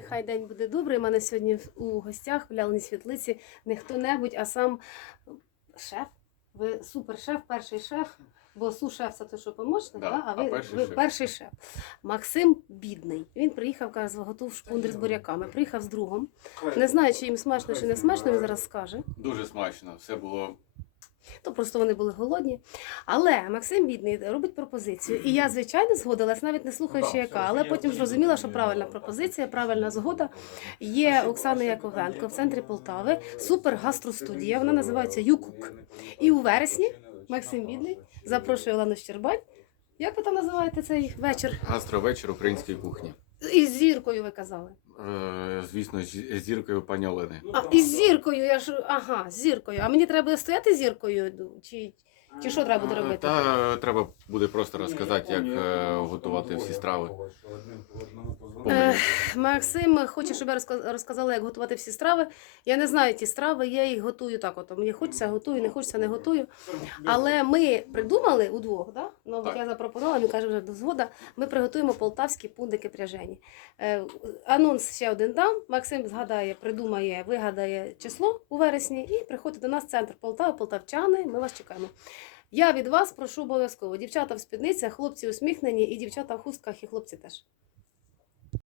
нехай день буде добрий. У мене сьогодні у гостях в лялній світлиці не хто-небудь, а сам шеф. Ви супершеф, перший шеф. Бо су-шеф це той, що помічник, Да, да? а а ви, перший ви шеф. перший шеф. Максим бідний. Він приїхав, каже, готов шпундри з буряками. Приїхав з другом. Не знаю, чи їм смачно, чи не смачно, він зараз скаже. Дуже смачно. Все було То просто вони були голодні. Але Максим бідний робить пропозицію. І я, звичайно, згодилась, навіть не слухаючи, яка, але потім зрозуміла, що правильна пропозиція, правильна згода. Є Оксана Яковенко в центрі Полтави, супергастростудія. Вона називається Юкук. І у вересні Максим Бідний запрошує Олену Щербань. Як ви там називаєте цей вечір? гастровечір української кухні. Із зіркою ви казали. Е, звісно, з зіркою пані Олени. А, із зіркою, я ж ага, з зіркою. А мені треба буде стояти з зіркою? Чи, чи що треба буде робити? Та треба буде просто розказати, як е, готувати всі страви. Е, Максим хоче, щоб я розка- розказала, як готувати всі страви. Я не знаю ті страви, я їх готую так. От. Мені хочеться, готую, не хочеться, не готую. Але ми придумали удвох, да? Ну, от я запропонувала, він каже, вже до згода. Ми приготуємо полтавські пундики пряжені. Е, анонс ще один дам. Максим згадає, придумає, вигадає число у вересні і приходить до нас в центр Полтави, полтавчани. Ми вас чекаємо. Я від вас прошу обов'язково. Дівчата в спідницях, хлопці усміхнені, і дівчата в хустках, і хлопці теж.